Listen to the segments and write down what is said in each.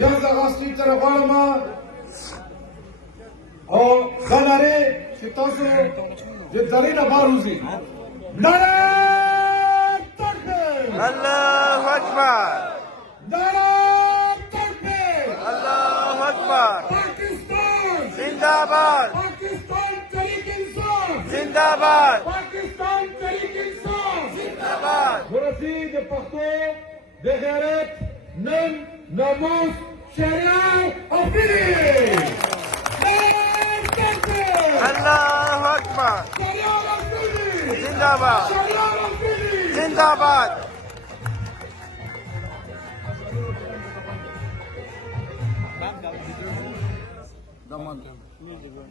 یا زغاستی تر غالما او دناره شتاسو جدالین باروزی نعره تکبیر الله اکبر نعره تکبیر الله اکبر پاکستان زنده‌باد پاکستان تحریک انصاف زنده‌باد پاکستان تحریک انصاف زنده‌باد ورسی د پښتو د غیرت نن ناموس شریعت او ملي الله اکبر زنده‌باد زنده‌باد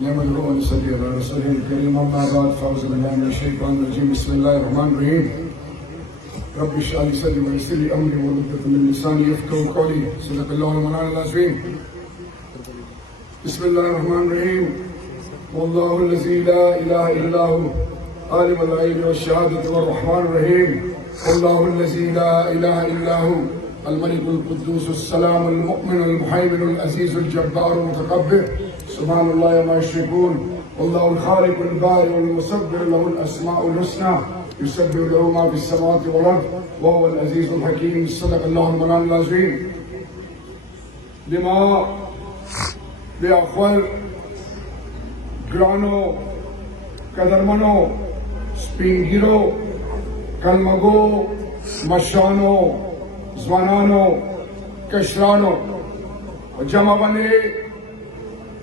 نعمده ونصلي على رسوله الكريم اما بعد فاعوذ بالله من الشيطان الرجيم بسم الله الرحمن الرحيم رب اشرح لي صدري ويسر لي امري واحلل عقدة من لساني يفقهوا قولي صدق الله المولانا العظيم بسم الله الرحمن الرحيم والله الذي لا اله الا هو عالم الغيب والشهاده والرحمن الرحيم والله الذي لا اله الا هو الملك القدوس السلام المؤمن المهيمن العزيز الجبار المتكبر سبحان الله وما يشركون والله الخالق البارئ المصبر له الاسماء الحسنى يسبح له ما في السماوات والارض وهو العزيز الحكيم صدق الله المولانا العظيم لما بأخوال گرانو قدرمنو سپینگیرو کلمگو مشانو زوانانو کشرانو و جمع بنے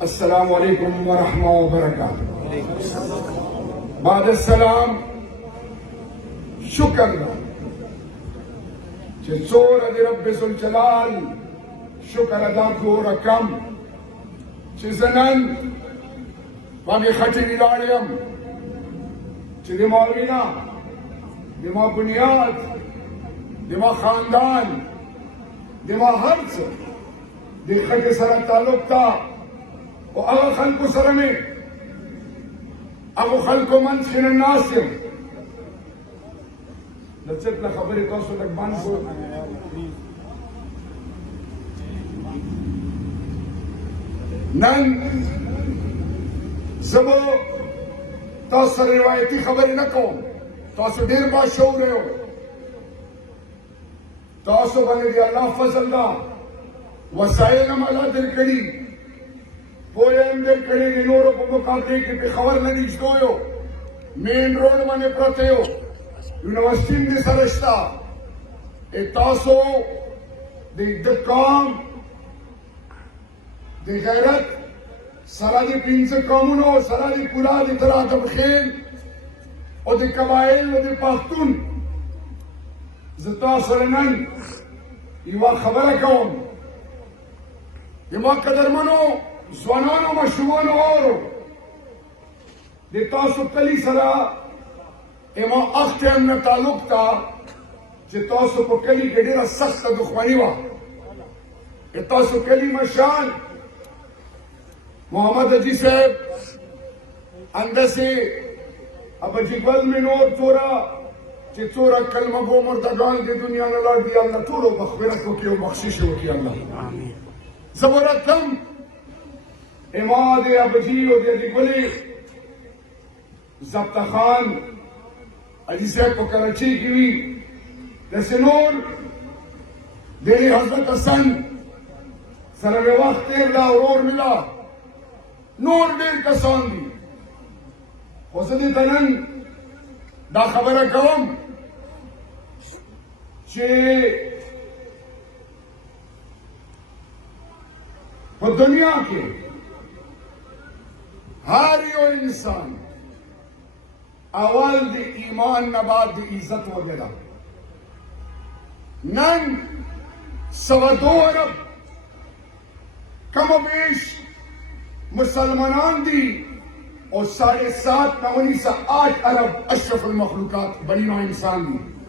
السلام علیکم ورحمہ وبرکاتہ بعد السلام شکر دا چه څوره د رب ذوالجلال شکر ادا کو رقم چې زنن باندې خټې ولاړ یم چې د ما وینا د ما بنیاد د ما خاندان د ما هر څه د خټې سره تعلق تا او هغه خلکو سره مې هغو خلکو منځ کې نه ناست یم د څټ له خبرې تاسو لږ بند کړو نن زه به تاسو سره روایتي خبرې نه کوم تاسو ډېر باشعوره یو تاسو باندې د الله فضل ده وسایل هم الله درکړي پوهه هم درکړې د نورو په مقابلې کې پېښور نه نږدې یو مین روډ باندې پرته یو یونیورسټي هم دې سره شته تاسو د قام د غیرت سره د پنځه قومونو سره د پورا د تراتب خیل او د قبایل او د پښتون زه تاسو سره نن یوه خبره کوم زما قدرمنو ځوانانو ماشومانو اورو د تاسو کلي سره اما اخ ټایم نه تعلق تا چې تاسو په کلي کې ډېره سخته دښمني وه تاسو کلي مشال محمد حجی صاحب اندسې ابجیګل مې نور څوره چې څوره کلمه گو مردگان د دنیا نه لاړ دي الله ټولو مغفرت وکړي او بخشش وکړي الله زه به راتلم اما د ابجي او د حجیګلې ضبطه خان حجي صاحب په کراچۍ کې وي داسې نور ډېرې حضرت حسن سره مې وخت تېر دا ورور مې دا نور ډېر کسان دي خو زه دې ته نن دا خبره کوم چې په دنیا کې هر یو انسان اول د ایمان نه بعد د عزت وغیره نن 2.25 ارب کم و بیش مسلمانان دی اور 7.5 9 8 ارب اشرف المخلوقات بنی نوع انسان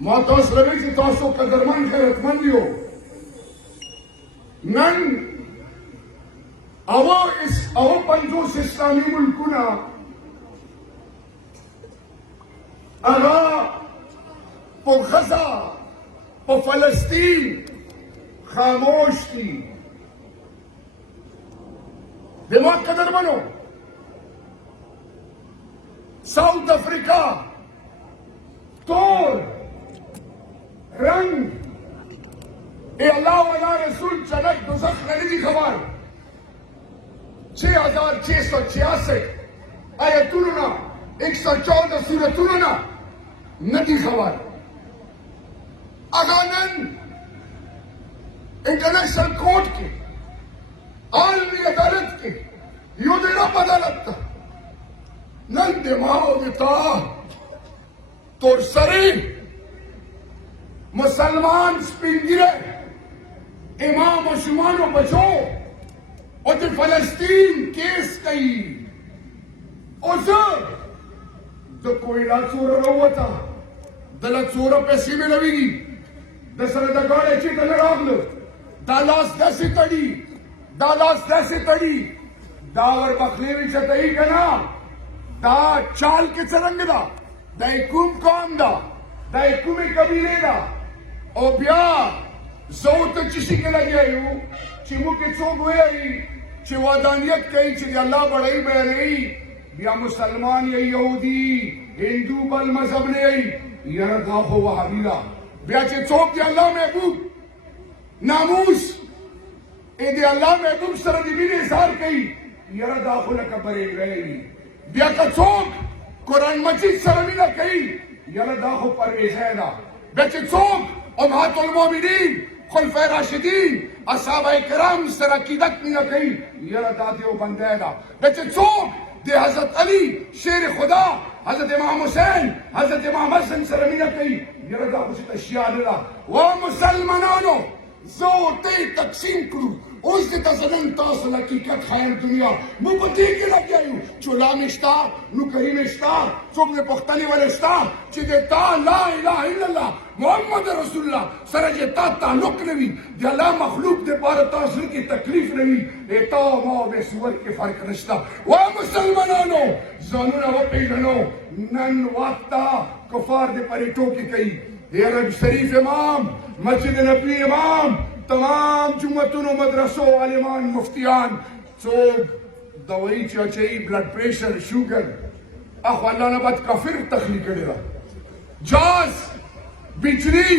ما تاسو لوي چې تاسو قدرمن غیرتمند یو نن او 50 اسلامي ملکونه هغه په غزه په فلسطین خاموش دي د ما قدرمنو ساؤتھ افریقہ تور رنگ اے اللہ والا رسول جنت دوزخ نہیں خبر 6666 آیتوننا 114 سورتوننا ندی خبر اگانن انٹرنیشنل کورٹ کے عالمی عدالت کے یو دینا عدالت تا نن دماغ دیتا تور سری مسلمان سپینگیره امام و شمان و بچو اور دی فلسطین کیس کئی اور سر دا کوئلہ چورا روتا دلا چورا پیسی میں لوی گی دا سر دا گاڑے چی دل راغلو دا لاس دیسی تڑی داور بخلیوی چتائی کنا دا چال کے چرنگ دا اکوم قوم دا اکوم قبیلے دا او بیا زو ته چې شي کې لګیایو چې موږ کې څوک وایي چې ودانیت کوي چې د الله بڑائی بیانوي بیا مسلمان یا یهودي هندو بل مذهب نه یي یاره دا خو وهابي ده بیا چې څوک د الله محبوب ناموس د الله محبوب سره د مینې اظهار کوي یاره دا خو لکه پرهیزګري بیا که څوک قرآن مجید سره مینه کوي یاره دا خو پرویزه ده بیا چې څوک امهات المؤمنین خلفاء راشدین اصحاب کرام سره عقیدت نه کوي یاره دا دیو بنده ده بچ څوک د حضرت علی شیر خدا حضرت امام حسین حضرت امام حسن سره مینه کوي یاره دا خو اشیاء نه ده و مسلمانانو زو ته تقسیم کړو اوس د تاسو تاسو حقیقت خیر دنیا مو پتی کې لګیایو چولا مشتا نو کریم مشتا څوک نه پختنی ولستا چې د تا لا اله الا الله محمد رسول الله سره چې تا تعلق نوي د الله مخلوق د پاره تاسو کې تکلیف نوي اته ما به سور کې فرق نشتا و مسلمانانو ځانونه و پیژنو نن وخته کفار د پریټو کې کوي عرب شریف امام مسجد نبوی امام تمام جمعتون و مدرسوں عالمان مفتیان څوک دوائی چاچائی بلڈ پریشر شوگر اخو اللہ نے بعد کافر تخلیق کړی دا جاز بجلی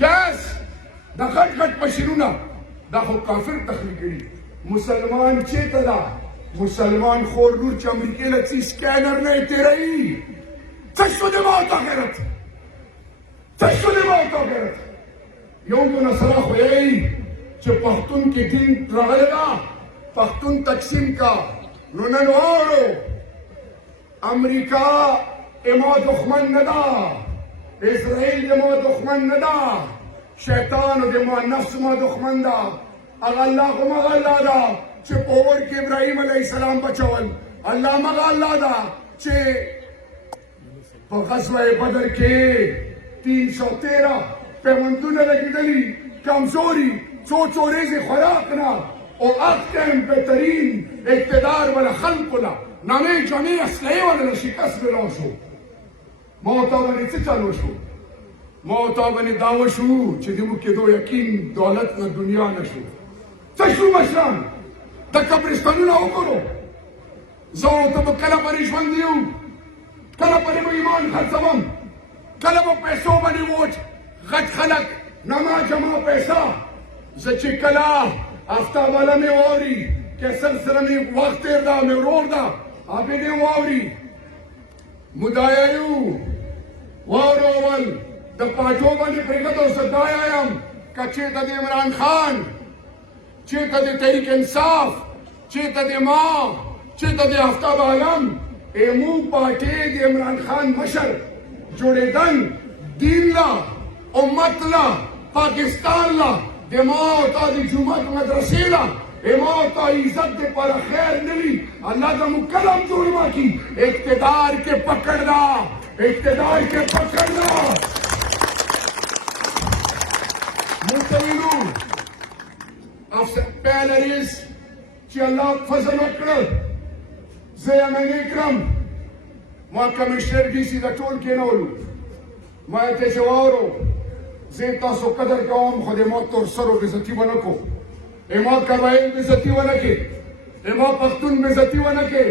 گیس دا غټ غټ ماشینونه دا خو کافر تخلیق کړي مسلمان چیرته دا مسلمان خور نور چې امریکې له څه سکینر نه تیري څه شو د موت آخرت یو نصرہ خوئی چې پختون کې دین راغلی دا پختون تقسیم کا نن وارو امریکا اما دښمن نه دا اسرائیل ما دښمن نه دا شیطان ما نفس ما دښمن دا اغه الله خو مغه الله دا چې په اور کې ابراهیم علیه السلام بچول الله مغه الله دا چې په غزوه بدر کې 313 پیوندونه لګیدلي کمزوري څو ورځې خوراک نه او اختم بهترین اقتدار ولا خلق لا نامه جمعي اسلحه ولا شکست بلو شو ما ته باندې څه چالو شو ما ته باندې داو شو چې دې مو کېدو یقین دولت نه دنیا نشو څه شو مشران د قبرستانونو وګورو زه ته به کله پرې ژوند یو کله پرې به ایمان خرڅوم کله به پیسو باندې ووټ غټ خلک نما جمع پیسہ زچی کلا افتاب والا میں واوری کہ سلسلہ میں وقت تیر دا میں ورور دا آبی دے واوری مدایایو وارو اول دا پاچو بانی پرگتو صدایایم کچیتا دے عمران خان چیتا دے تحریک انصاف چیتا دے ماں چیتا دے افتاب عالم ایمو پاٹے دے عمران خان مشر جوڑے دن دین لا امت لا پاکستان لا دماغ تا دی جمعت مدرسی لا اموت عزت دے پر خیر نلی اللہ دا مکلم جوڑما کی اقتدار کے پکڑنا اقتدار کے پکڑنا مستویلو پہلے ریس چی اللہ فضل وکڑ زیمن اکرم ما کمشنر ڈی سی دا ټول کینولو ما ته جوارو زه تاسو قدر کوم خو د ما تر سرو بزتی ونه کو اما قبایل بزتی ونه کې اما پښتون بزتی ونه کې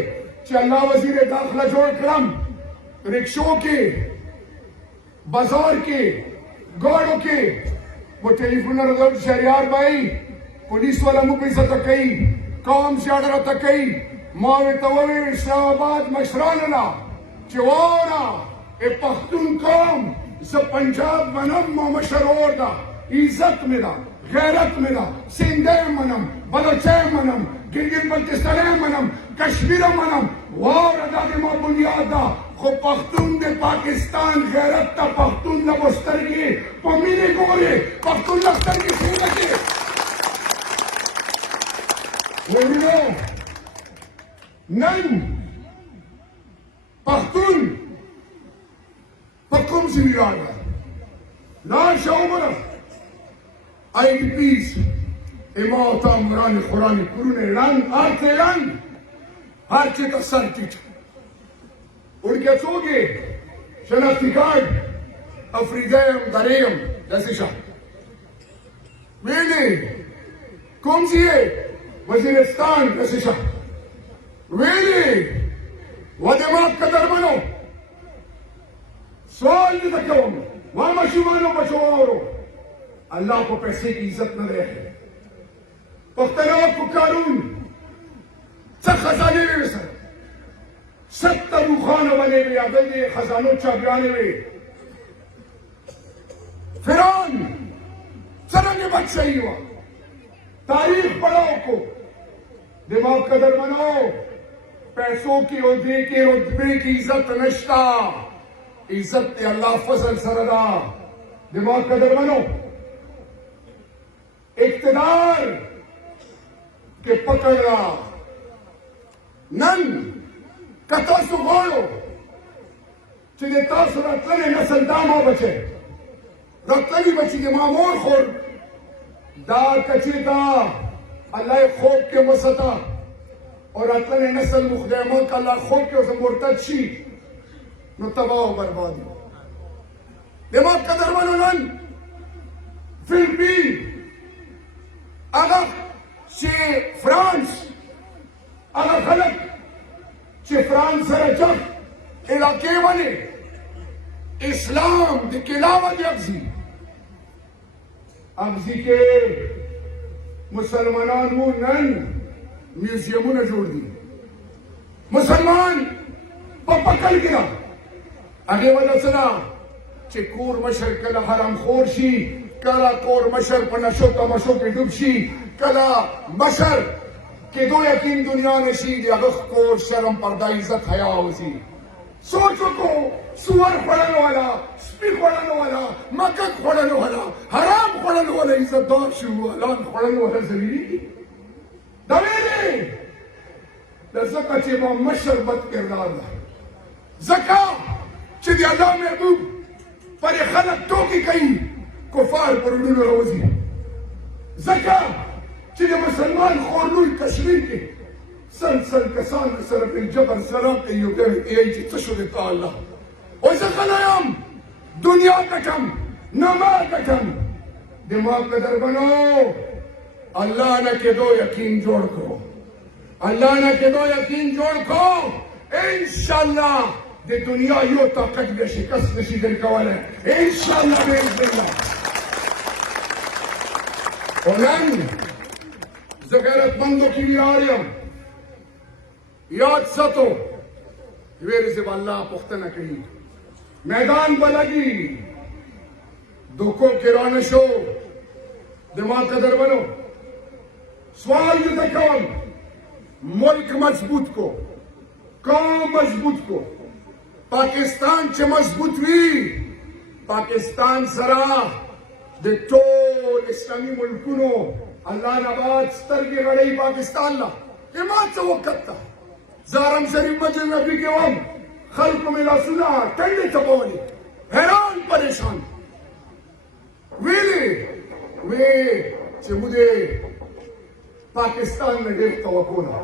چې الله وزیر داخله جوړ کړم رکشو کې بازار کې گاڑو کې وہ ٹیلیفون رضا شہریار بھائی پولیس والا مو پیسہ تکئی قوم شاڑرہ تکئی ماوی تووی اسلام آباد مشراننا چوانا اے پختون قوم ز پنجاب منم ما مشرور دا عزت ملا غیرت ملا سندے منم بلوچے منم گلگت بلتستانے منم کشمیر منم وار ادا دے ما بنیاد دا خو پختون دے پاکستان غیرت تا پختون لبسترگی پمیلی گوری پختون لبسترگی سودکی ویلو نن پختون پکم سے بھی آگا لال شعبرہ آئی ڈی پیس اماوتا مران قرآن قرون رنگ آرتے رنگ ہر چیتا سر تیچ ان کے سوگے شناختی کارڈ افریدیم دریم جیسے شاہ ویلے کون سی ہے وزیرستان جیسے شاہ ویلے ودماغ قدر بنو سوال بھی تک ہوں وہاں مشہوروں بچواروں اللہ کو پیسے کی عزت نہ رہے پختنوں کو قانون سب خزانے میں سر 70 خانوں بنے ہوئے عدد خزانوں چابیانے ہوئے فرعون سرنگ بچ صحیح ہوا تاریخ پڑھاؤ کو دماغ قدر بناؤ پیسوں کی عہدے کے رتبے کی عزت نشتا عزت اللہ فضل سردا دماغ قدر بنو اقتدار کے پکڑا نن کتاسو غوڑو چلے تاسو رتلنی نسل داما بچے رتلنی بچی کے مامور خور دا کچی دا اللہ خوب کے مسطا اور رتلنی نسل مخدیمان کا اللہ خوب کے اسے مرتد شی نو تباہ و بربادی دماغ قدر منو نن فلپین اگر چه فرانس اگر خلق چه فرانس رجب علاقے بنے اسلام دی کلاوہ دی اغزی کے مسلمانان وہ نن میوزیمون جوڑ دی مسلمان پکل گیا اگے وجہ سنا چه کور مشر کلا حرام خور شی کلا کور مشر پا نشو تمشو کے ڈوب شی کلا مشر کے دو یقین دنیا نشی یا غخ کور شرم پردہ عزت حیاء ہوسی سوچو کو سور خوڑن والا سپی خوڑن والا مکک خوڑن والا حرام خوڑن والا عزت دار شو الان خوڑن والا زمینی دویلے لزکا چه ما مشر بد کردار دا زکا چه دی اللہ محبوب پر خلق توکی کئی کفار پر انہوں روزی زکا چه دی مسلمان خورلوی کشمیر کے سلسل کسان سر پر جبر سلام کے یو گئے ای چی تشو دیتا اللہ او زکا نیم دنیا کٹم نما کٹم دماغ قدر بنو اللہ نے کے دو یقین جوڑ کرو اللہ نے کے دو یقین جوڑ کو انشاءاللہ دی دنیا یو طاقت بے شکست نشی دل کوالا ہے انشاءاللہ بے اللہ اونن زغیرت مندوں کی بھی آریم یاد ستو ویرے سے اللہ پختنہ کہیں میدان بلگی دکھوں کے رانشو دماغ قدر بنو سوال یہ دکھون ملک مضبوط کو قوم مضبوط کو پاکستان چه مضبوط وی پاکستان سرا د ټول اسلامي ملکونو الله نبات سترګې غړی پاکستان لا ایمان څه وکړه زارم شریف مسجد نبی کې وم خلکو مې لاسونه ټنډې چپولې حیران پریشان ویلې چې موږ پاکستان نه ډېر توقع نه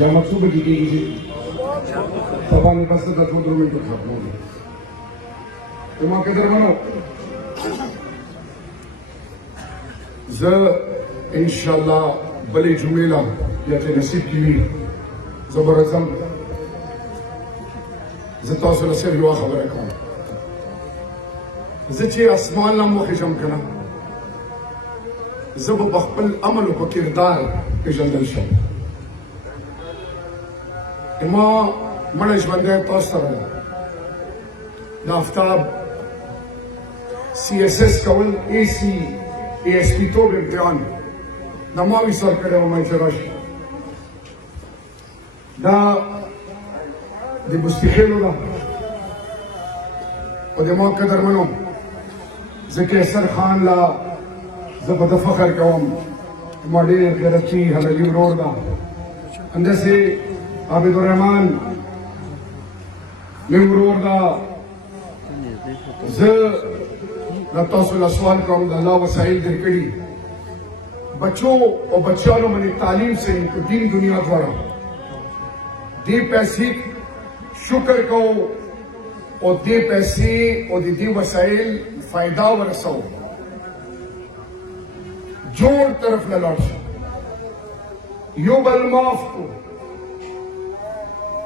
جامع صوبه کې کېږي طبعا بس د 2 منټو ختمو ما قدر منو زه ان شاء الله بلې جمعې لا یا چې نصیب کیږي زبرزم زه تاسو له سره یو خبره کوم زه چې اسمان لا مخې شم کنه زه به خپل عمل او کردار پیژندل شم ما مړ ژوندی تاسو سره د آفتاب CSS کول ASP توب امتحان د ما وی سر کړی وم چې راشي دا د بستخیلو ده او د ما قدر منو زه کیسر خان لا زه په ده فخر کوم ما ډېر غیرتي حلالي ورور ده همداسې عابد الرحمن مې ورور ده زه د تاسو له سوال کوم د الله وسایل درکړي بچو او بچیانو باندې تعلیم سے دین دنیا دواړه دې پیسې شکر کو او دې پیسې او دې وسایل فائدہ ورسو جوړ طرف له لاړ شي یو بل معاف کو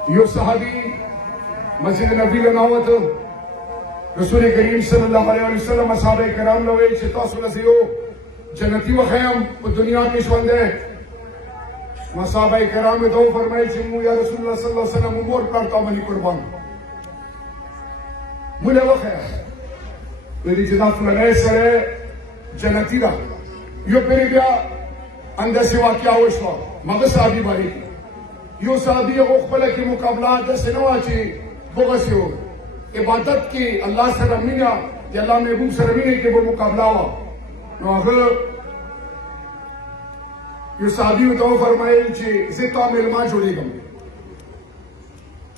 یو صحابي مسجد نبی له نوت رسول کریم صلی الله علیه وسلم صحابه کرام له وی چې تاسو له یو جنتی وخیم په دنیا کې ژوند ده صحابه کرام ته فرمایي چې مو یا رسول الله صلی الله علیه وسلم امور کارته باندې قربان موږ وخه وی چې تاسو له سره جنتی ده یو پری بیا انداسه واقعا وشو مګه صحابي باندې یو صحابي او خپل کې مقابلات د سنوا چې بغسیو عبادت کې الله سره مینا چې الله محبوب سره مینا کې به مقابله وا نو هغه یو صحابي ته فرمایل چې زه ته ملما جوړېږم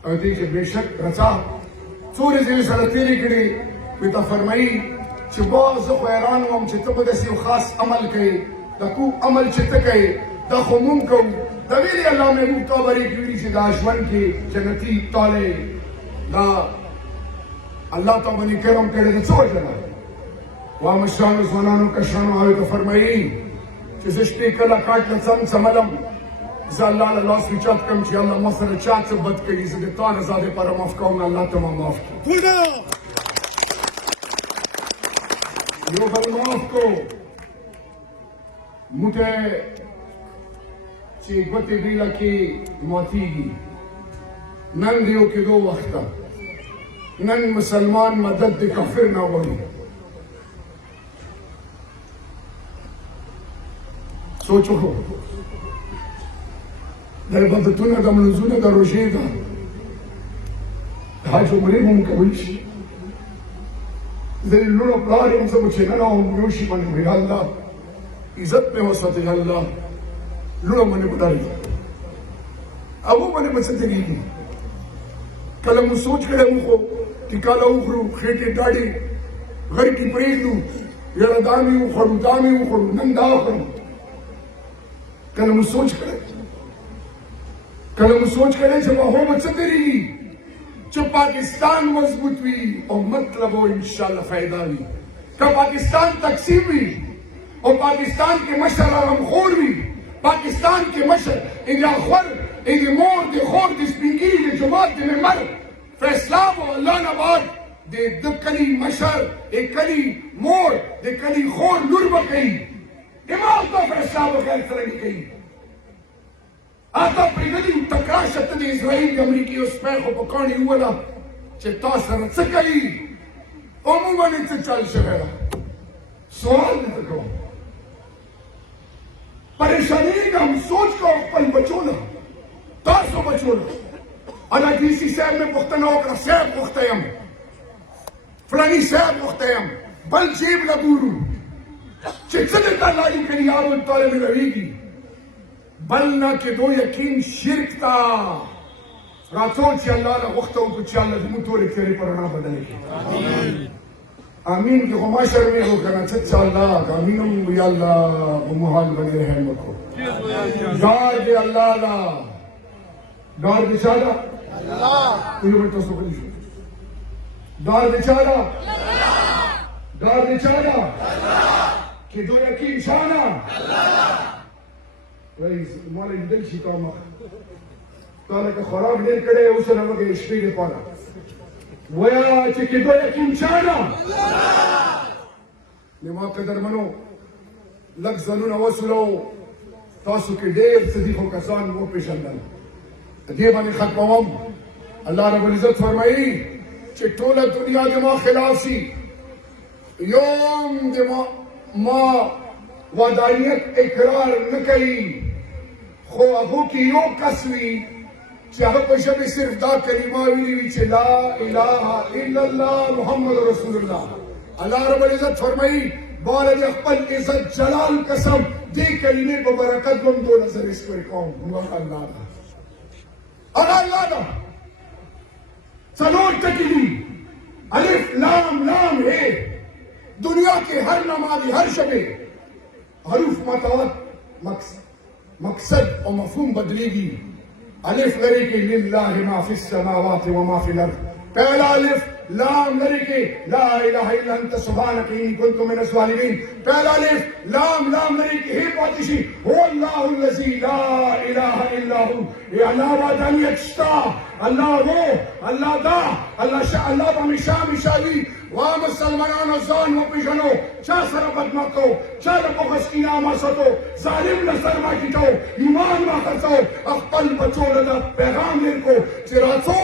او دې چې بشک رضا څورې دې سره تیرې کړې په تا فرمایي چې باز خو حیران وم چې ته به داسې خاص عمل کوي د کوم عمل چې ته کوي دا خو مونږ کوو د ویلي الله محبوب ته بریک ویلي چې دا ژوند کې جنتي تاله دا الله ته باندې کرم کړی د څه وجه نه وا مشرانو ځوانانو کشرانو هغوی ته فرمایي چې زه شپې کله کاټ له څم څملم زه الله له لاس اوچت کړم چې الله ما سره چا څه بد کړي زه د تا رضا دپاره معاف کوم الله ته ما معاف کړي یو بل معاف کو موټه چې ګوتې بیله کې ماتېږي نن دیو کې دو وخته نن مسلمان مدد د کافر نه غواړي سوچ وکړو د عبادتونو د منځونو د روژې د حج عمرې مو کولی شي ځینې لوڼو پلار یم زه به چې ننه وم یو شي باندې به یا الله عزت مې وساتې یا الله لوڼو باندې به ډارېږي هغو باندې به څه تېرېږي کله مو سوچ کړی مو خو ټیکاله وخورو خېټې ډاډې غرقې پرېږدو یاره دا مې وخوړو دا مې وخوړو نن دا وخورم کله مو سوچ کړی چې هغو به څه تېرېږي چې پاکستان مضبوط وي او مطلب او انشاءالله فایده وي که پاکستان تقسیم وي او پاکستان کې مشر غمخور وي پاکستان کې مشر خور د مور د خور د سپینګیري د جومات د ممبر فیصله به الله نه بعد د کلي مشر د کلي مور د کلي خور لور به کوي امام ته فیصله به خیر سره نه کوي آتا پریږدي تکړه شته د اسرائیل د امریکې او سپی خو په کاڼي وویله چې تا سره څه کوي او موږ باندې څه چل شوی ده سوال درته کوم پریشانېږم سوچ کوم خپل بچو نه تاسو بچو نه انا ډي سي صاحب مې پوښتنه وکړه صاحب غوښته یم فلاني صاحب غوښته یم بل جیب نه ګورو چې څه درته الله لیکلي یارو تعالی مې رویږي بل نه کېدو یقین شرک ته راڅو چې الله نه غوښته وکړو چې الله زموږ ټولې تیارې په رڼا بدلې کړي امین کې خو ما شرمېږو که نه څه چې الله امین هم یا الله په محال باندې رحم وکړو ډار د الله ده ډار د چا ده یو بل تاسو کولی شو ډار د چا ده ډار د چا ده کېدو یقین چا نه رئیس مالا لیدل شي تا مخ تا لکه خوراک ډېر کړی اوس نه وکړې شپې دپاره وایه چې کېدو یقین چا نه زما قدرمنو لږ ځانونه وسولو تاسو کې ډېر څه دي خو کسان وپېژندل دې باندې ختموم الله رب العزت فرمایي چې ټوله دنیا د ما خلاف شي یوم د ما ودانیت اقرار نه کوي خو هغو کې یو کس وي چې هغه په ژبې صرف دا کلمه ویلي وي چې لا اله الا الله محمد رسول الله الله رب العزت فرمایي بار د خپل عزت جلال قسم دې کلمې په برکت به هم 2000 سپر کوم هغه الله ده هغه الله ده څلور ټکي دي الف لام لام ہے دنیا کې هر نمازي هر شبه حروف متوات مقصد او مفهوم بدلیږي الف لري کې لله ما فی السماوات و ما فی الارض پہلا الف لام لري کې لا اله الا انت سبحانك اني كنت من الظالمين پہلا الف لام لري کې هي پاتشي هو الله الذي لا اله الا هو یا الله وحدانیت شتا الله هو الله دا الله شاء الله بمشام شاوي وا مسلمانانو ځان وپېژنو چا سره بد مه کوو چا له بغض کینه مه ساتو ظالم له سر مه ټیټو ایمان مه خرڅو خپل بچو له دا پیغام لېر کړو چې راځو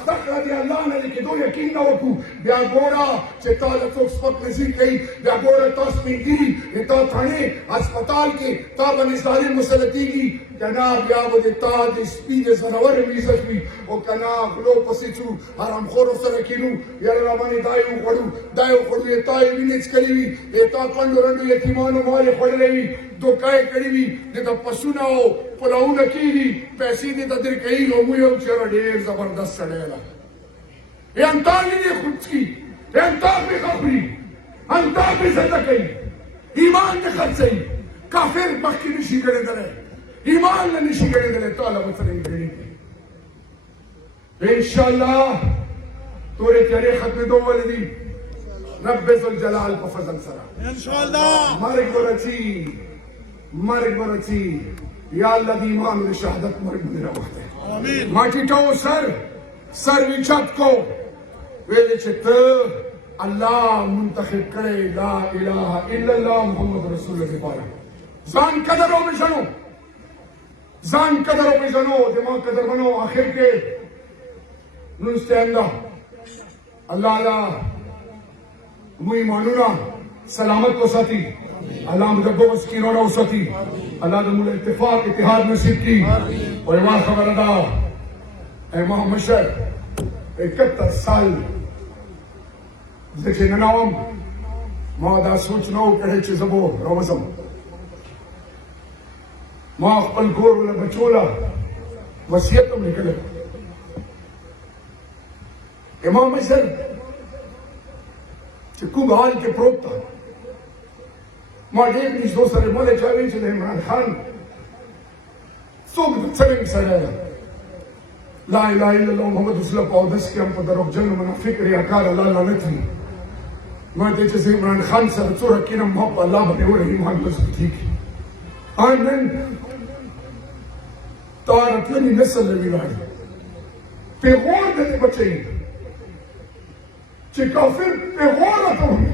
زده کړه د الله نه د کېدو یقین نه وکړو بیا ګوره چې تا له څوک سپک نظیر کوي بیا ګوره تا سپینګیري تا تھانې هسپتال کې تا باندې ظالم مسلطېږي که نه بیا به د تا د سپي د زنور عزت وي او که نه غلو پسې ځو حرامخورو سره کینو یاره راباندې دا یې وخوړو دا یې وخوړو یې تا یې وینې څکلي وي یې تا کنډو رنډو یتیمانو مال یې خوړلی وي دوکه یې کړي وي دته پسونه او پلاونه کېږي پیسې دې ته در کوي او موږ یو چېره ډېر زبردست سړی ده انتاق یې خود څکي انتاق یې ښه خوري انتاق یې زده کوي ایمان دې خرڅوي کافر مخکې نشي ګڼېدلی ایمان نه نشي ګڼېدلی تا له به څرنګه ګڼېږي انشاءالله تورې تیارې ختمېدو ولې دي رب ذوالجلال په فضل سره انشاءالله مرګ به راځي مرګ به راځي یا الله د ایمان د شهادت مرګ به دې راوختی ما ټیټو سر اوچت کو ویلې چې ته الله منتخب کړی لا اله الا الله محمد رسول الله لپاره ځان قدر وپېژنو ځان قدر وپېژنو زما قدرمنو آخر کې لوستې انده الله مو ایمانونه سلامت وساتي الله مو د بغض کینه راوساتي، الله د موږ اتفاق اتحاد نصیب کړي. او یوه خبره ده، امام مشر 71 سال زه چې ننوم ما دا سوچ نه و کړی چې زه به راوځم. ما خپل کور له بچو له وصیت هم لیکلی. امام مشر چې کوم حال کې پروت ده، ما ډېر نږدې سره مله چا ویل چې د عمران خان څوک د څرنګ سړی ده، لا اله الا الله محمد رسول الله په اودس کې هم په دروغجن منافق ریاکار الله لعنت وي. ما ته چې زه عمران خان سره څومره کینم، ما په الله باندې وړه ایمان مضبوطي کړي. نن تا راتللي نسل له ولاړ پیغور د دې بچی چې کافر پیغور راته وایي،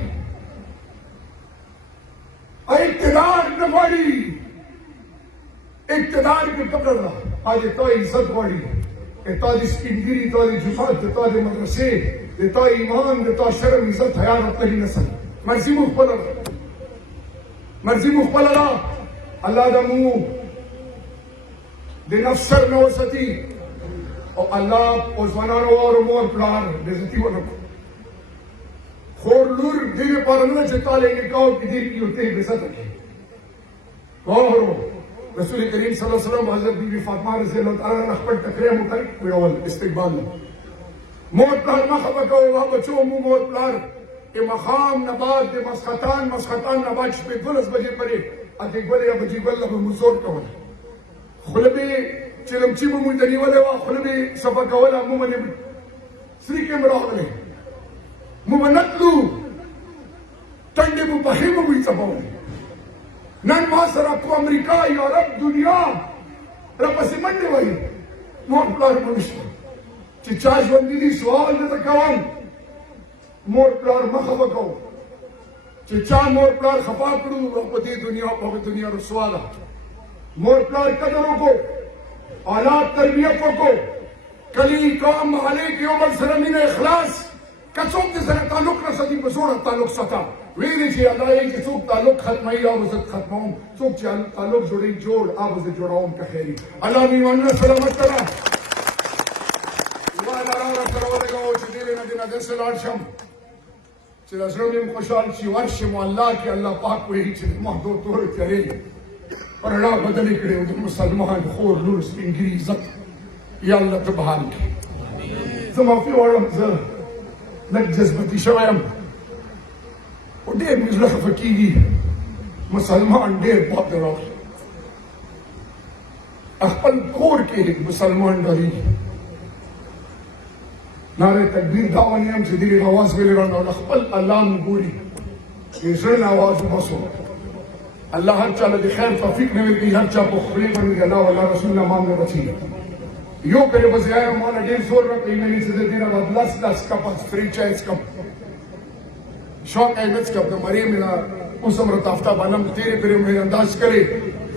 اقتدار نه غواړي، اقتدار کې قبر ده، حاجې تا عزت غواړي، تا د سپینګیري، تا د جومات، تا د مدرسې، د تا ایمان، د تا شرم، عزت، حیا راتللي نسل. مرضي مو خپله ده، مرضي مو خپله ده. الله د مو د نفس سر نه وساتي او الله په ځوانانو او مور پلار د عزتي ونه کړو. خور لور دې لپاره نه چې تا له نکاح کې دې کې ورته عزت وکړي. واه رسول کریم صلی الله علیه وسلم حضرت بیبي فاطمه رضی الله تعالی عنها خپل تکریم وکړ ویول استقبال مور پلار مخه وکړو. هغه بچو مو مور پلار کې مخام نه بعد د مسختان نه بعد شپې 12 بجې پرې اته ګولې یا بجې ګول له مزور کول خله به چې لمچې مو مونږ نیولې وه، خله به صفا کوله، مو باندې سري کې مو راغلی، مو به نتلو ټنډې مو پخې مو وي څپولې. نن ما سره په امریکا، یورپ، دنیا راپسې منډې وهي، مور پلار مو نشته. چې چا ژوندي دي سوال درته کوم، مور پلار مخه وکړو. چې چا مور پلار خفا کړو په دې دنیا په هغه دنیا رسوا ده. مور پلار قدر وکړو، اولاد تربیت وکړو، کلي قوم محلې کې یو بل سره مینه اخلاص. که څوک دې سره تعلق نه ساتي په زوره تعلق ساته. ویلې چې الله یې چې څوک تعلق ختموي او زه ختموم، څوک چې تعلق جوړوي جوړ او زه جوړوم که خیري. الله مې ایمانونه سلامت کړه. دعا لاره سره ولګوو چې دې نه دې نه داسې لاړ شم چې د زړه مې خوشحال شي، ورشم الله کې الله پاک وایي چې محدود تورې تیارې پر رڼا بدلې کړې او د مسلمان خور لور سپینګیري عزت یا الله ته بحال کړي. زه معافي غواړم، زه لږ جذبتي شوی یم او ډېر مې زړه خفه کېږي. مسلمان ډېر پاتې راغلی، خپل کور کې مسلمان ډارېږي. ناره تکبیر دا ونیم چې دې آواز ویلې رانه خپل الله مو ګوري، د زړه نه آواز وباسو. الله هر چا له د خیر توفیق نه ورکوي، هر چا په خولې باندې الله والله رسول الله مام نه بچي. یو پرې به ځای ما نه ډېر زور راکوي مې چې د دې نه بعد لس کپه فري چای څکم، شوق یې نه څکم. د مریم نه اوس هم راته هفته بانم تېرې پرې مې انداز کړی،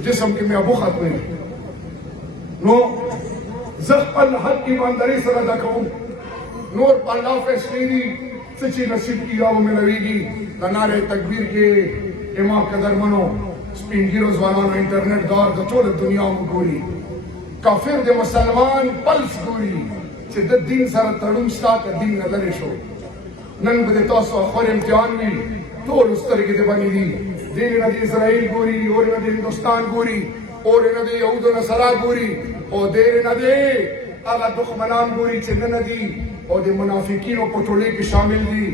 جسم کې مې ابو ختموي. نو زه خپل حق ایمانداري سره ادا کوم. نور په الله فیصلې دي، څه چې نصیب کېږي هغه ملوېږي. د نارې تکبیر کې امام قدرمنو سپینګیرو ځوانانو انټرنیټ دور د ټوله دنیا مو ګوري. کافر د مسلمان پلس ګوري چې د دین سره تړون شته که دین نه لرې شو. نن به د تاسو اخر امتحان وي، ټول سترګې د باندې دي. دین نه د اسرائیل ګوري، اور نه د هندوستان ګوري، اور نه د یهود و نصارا ګوري، او دین نه د هغه دښمنان ګوري چې نه دي او د منافقینو په ټولۍ کې شامل دي.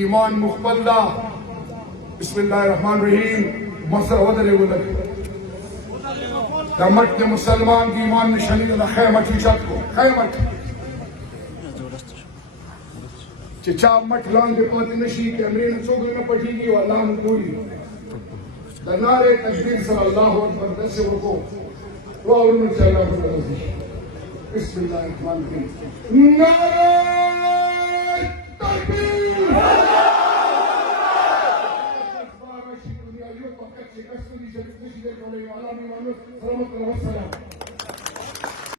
ایمان مخبل ده. بسم الله الرحمن الرحیم. مصر ودرې ولګ دا مټ د مسلمان د ایمان نشاني ده. ښه مټ ایجاد کو، ښه مټ چې چا مټ لاندې پاتې نه شي، کیمرې نه څوک نه پټېږي او الله مو ګوري. د نارې تکبیر سره الله اکبر داسې وکړو، واورو چې الله راځي. بسم الله الرحمن الرحیم. نعره